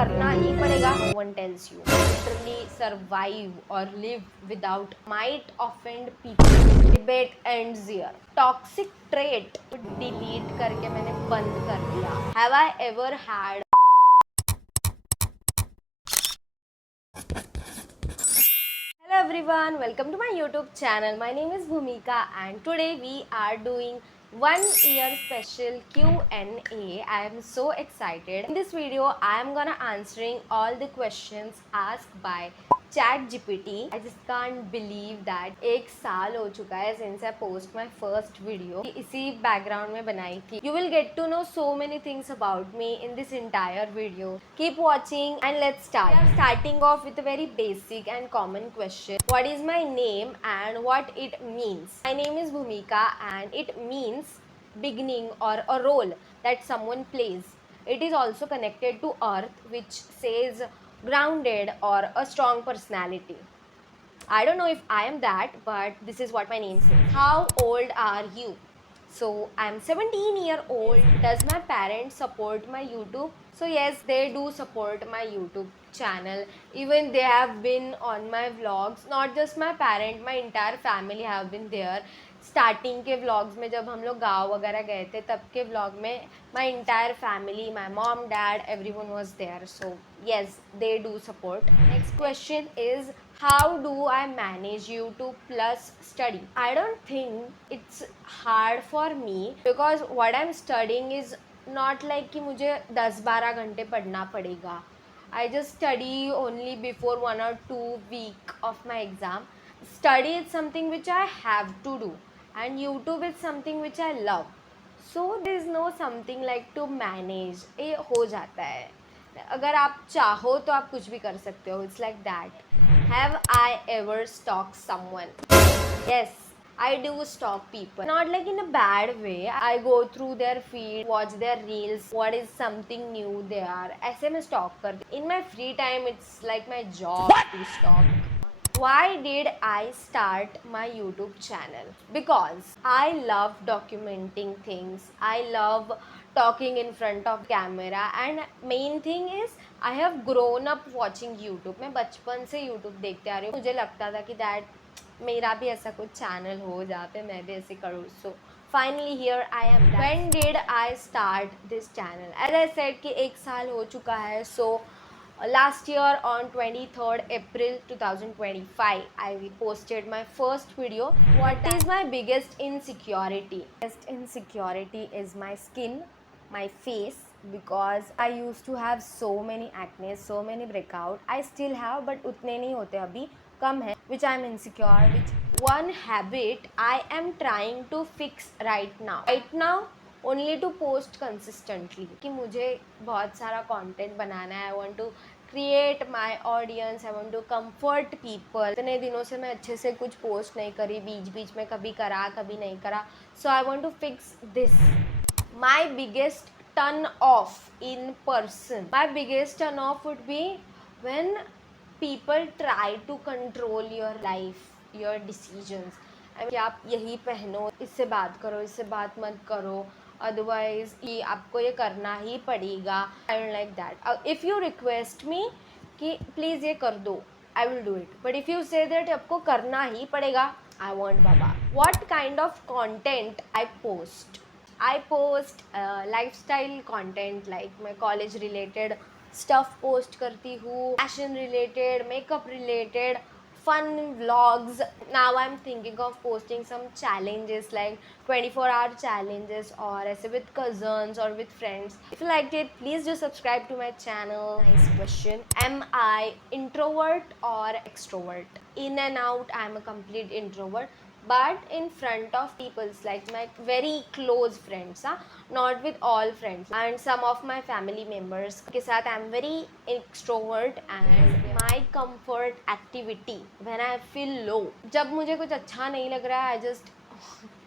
करना ही पड़ेगा. No one tells you. Literally survive or live without might offend people. Debate ends here. Toxic trait delete करके मैंने बंद कर दिया. Have I ever had? Hello everyone, welcome to my YouTube channel. My name is Bhumika and today we are doing 1 year special Q&A. I am so excited. In this video, I am gonna answering all the questions asked by ChatGPT. I just can't believe that एक साल हो चुका है since I post my first video. इसी background में बनाई थी. You will get to know so many things about me in this entire video. Keep watching and let's start. We are starting off with a very basic and common question. What is my name and what it means? My name is Bhumika and it means beginning or a role that someone plays. It is also connected to earth, which says grounded or a strong personality. I don't know if I am that, but this is what my name says. How old are you? So I'm 17-year-old. Does my parents support my YouTube? So yes, they do support my YouTube channel. Even they have been on my vlogs. Not just my parent, my entire family have been there. Starting के vlogs में जब हम लोग गाँव वगैरह गए थे तब के व्लॉग में my entire family, my mom, dad, everyone was there. So yes, they do support. Next question is, how do I manage YouTube plus study? I don't think it's hard for me because what I'm studying is not like कि मुझे 10-12 घंटे पढ़ना पड़ेगा. I just study only before 1 or 2 week of my exam. Study is something which I have to do and YouTube is something which I love. So there is no something like to manage. ये हो जाता है. अगर आप चाहो तो आप कुछ भी कर सकते हो. It's like that. Have I ever stalked someone? Yes, I do stalk people. Not like in a bad way. I go through their feed, watch their reels, what is something new they are. ऐसे मैं stalk करती. In my free time, it's like my job to stalk. Why did I start my YouTube channel? Because I love documenting things. I love talking in front of camera and main thing is I have grown up watching YouTube. मैं बचपन से YouTube देखते आ रही हूँ. मुझे लगता था कि दैट मेरा भी ऐसा कुछ चैनल हो जाते, मैं भी ऐसे करूँ. So finally here I am. When did I start this channel? As I said कि 1 साल हो चुका है. So last year on 23rd April 2025 I posted my first video. What is my biggest insecurity? Biggest insecurity is my skin, my face, because I used to have so many acne, so many breakout. I still have but उतने नहीं होते अभी, कम है, which I am insecure. Which one habit I am trying to fix right now only to post consistently. कि मुझे बहुत सारा content बनाना है. I want to create my audience. I want to comfort people. इतने दिनों से मैं अच्छे से कुछ post नहीं करी, बीच बीच में कभी करा कभी नहीं करा. So I want to fix this. My biggest turn off in person. My biggest turn off would be when people try to control your life, your decisions. कि आप यही पहनो, इससे बात करो, इससे बात मत करो, अदरवाइज ये आपको ये करना ही पड़ेगा. I don't like that. If you request me कि प्लीज़ ये कर दो, I will do it. But if you say that आपको करना ही पड़ेगा, आई वॉन्ट बाबा. What kind of content I post? I post lifestyle content, like मैं college related stuff post करती हूँ, fashion related, makeup related, fun vlogs. Now I'm thinking of posting some challenges like 24-hour challenges or ऐसे with cousins or with friends. If you liked it, please do subscribe to my channel. Nice question. Am I introvert or extrovert? In and out, I'm a complete introvert. But in front of people, like my very close friends, not with all friends, and some of my family members के साथ I'm very extrovert. And my comfort activity when I feel low, जब मुझे कुछ अच्छा नहीं लग रहा है, I just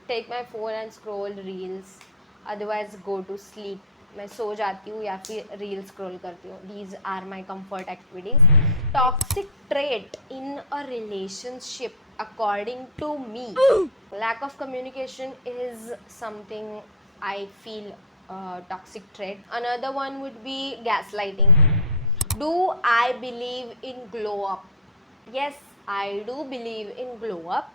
take my phone and scroll reels, otherwise go to sleep. मैं सो जाती हूँ या फिर रील स्क्रॉल करती हूँ. These are my comfort activities. Toxic trait in a relationship according to me. Lack of communication is something I feel toxic trait. Another one would be gaslighting. Do I believe in glow up? Yes, I do believe in glow up,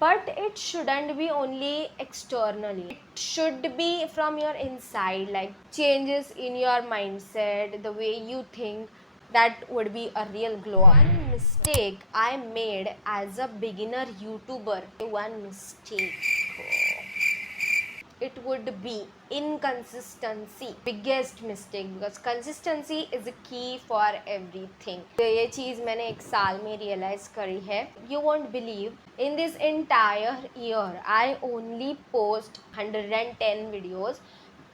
but it shouldn't be only externally. It should be from your inside, like changes in your mindset, the way you think. That would be a real glow up. One mistake I made as a beginner YouTuber, one mistake, it would be inconsistency. Biggest mistake, because consistency is a key for everything. ये चीज़ मैंने एक साल में realize करी है. You won't believe, in this entire year I only post 110 videos,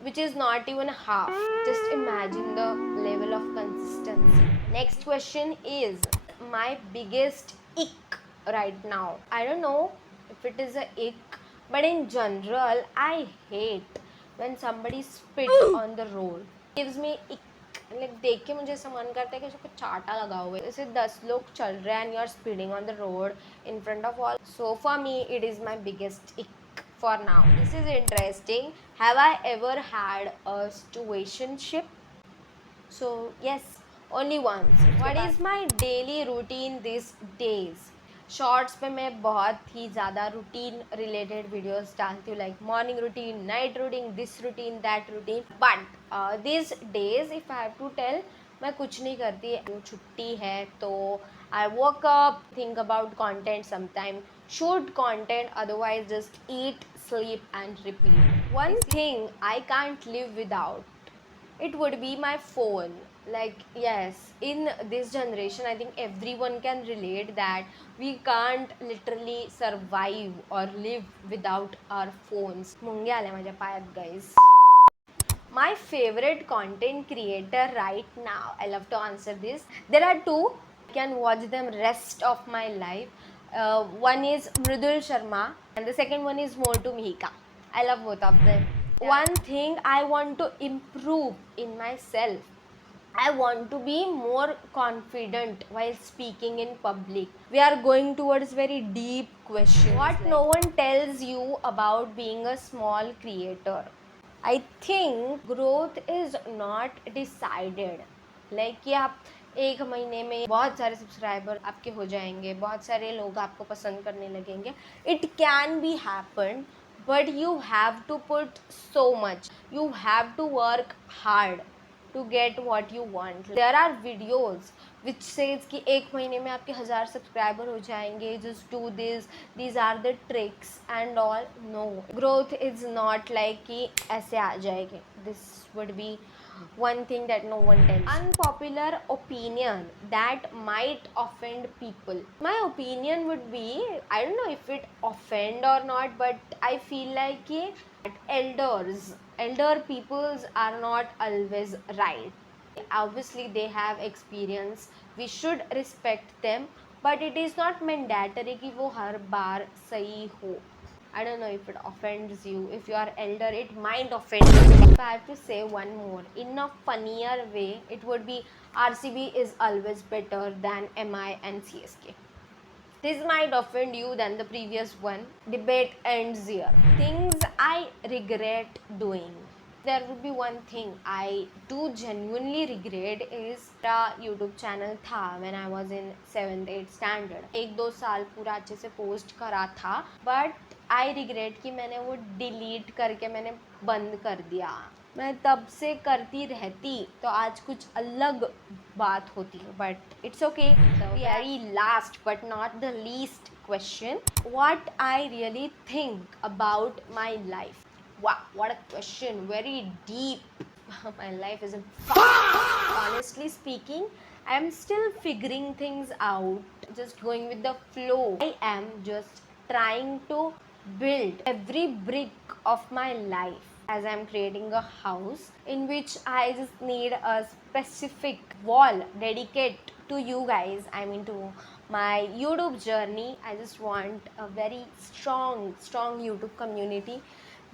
which is not even half. Just imagine the level of consistency. Next question is my biggest ick right now. I don't know if it is a ick, but in general, I hate when somebody spit on the road. Gives me ick. Like देख के मुझे ऐसा मन करता है कि उसको चाटा लगा हुआ है. जैसे 10 लोग चल रहे हैं and you are speeding on the road in front of all. So for me, it is my biggest ick for now. This is interesting. Have I ever had a situationship? So yes, only once. What is my daily routine these days? Shorts पे मैं बहुत ही ज़्यादा routine related videos डालती हूँ, like morning routine, night routine, this routine, that routine. But this days if I have to tell, मैं कुछ नहीं करती. छुट्टी है तो I wake up, think about content, sometime shoot content, otherwise just eat, sleep and repeat. One thing I can't live without, it would be my phone. Like yes, in this generation I think everyone can relate that we can't literally survive or live without our phones. Munge आले माझ्या पायात guys. My favorite content creator right now, I love to answer this. There are two. I can watch them rest of my life. One is Mridul Sharma and the second one is Motu Mihika. I love both of them. One thing I want to improve in myself, I want to be more confident while speaking in public. We are going towards very deep questions. What no one tells you about being a small creator? I think growth is not decided. Like कि आप एक महीने में बहुत सारे subscriber आपके हो जाएंगे, बहुत सारे लोग आपको पसंद करने लगेंगे. It can be happen, but you have to put so much. You have to work hard to get what you want. There are videos which says कि एक महीने में आपके 1000 सब्सक्राइबर हो जाएंगे. Just do this. These are the tricks and all. No, growth is not like कि ऐसे आ जाएंगे. This would be one thing that no one tells. Unpopular opinion that might offend people. My opinion would be, I don't know if it offend or not, but I feel like elder peoples are not always right. Obviously they have experience, we should respect them, but it is not mandatory कि वो हर बार सही हो. I don't know if it offends you. If you are elder, it might offend you. If I have to say one more, in a funnier way, it would be RCB is always better than MI and CSK. This might offend you than the previous one. Debate ends here. Things I regret doing. There would be one thing I do genuinely regret is मेरा YouTube channel था when I was in 7th 8th standard. 1-2 साल पूरा अच्छे से post करा था, but I regret कि मैंने वो डिलीट करके मैंने बंद कर दिया. मैं तब से करती रहती तो आज कुछ अलग बात होती, but it's okay. The very last but not the least question, what I really think about my life. Wow, what a question, very deep. My life is honestly speaking, I am still figuring things out, just going with the flow. I am just trying to build every brick of my life as I'm creating a house in which I just need a specific wall dedicated to you guys. I mean to my YouTube journey. I just want a very strong YouTube community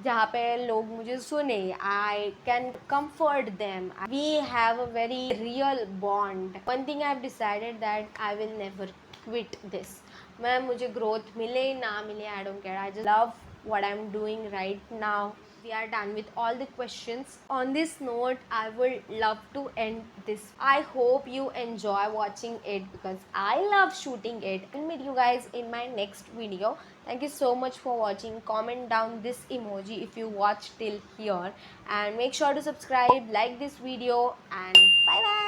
जहाँ पे लोग मुझे सुने. I can comfort them. We have a very real bond. One thing I have decided that I will never quit this. मैं मुझे growth मिले ना मिले, I don't care. I just love what I'm doing right now. we are done with all the questions. On this note, I would love to end this. I hope you enjoy watching it because I love shooting it. And meet you guys in my next video. Thank you so much for watching. Comment down this emoji if you watched till here, and make sure to subscribe, like this video, and bye bye.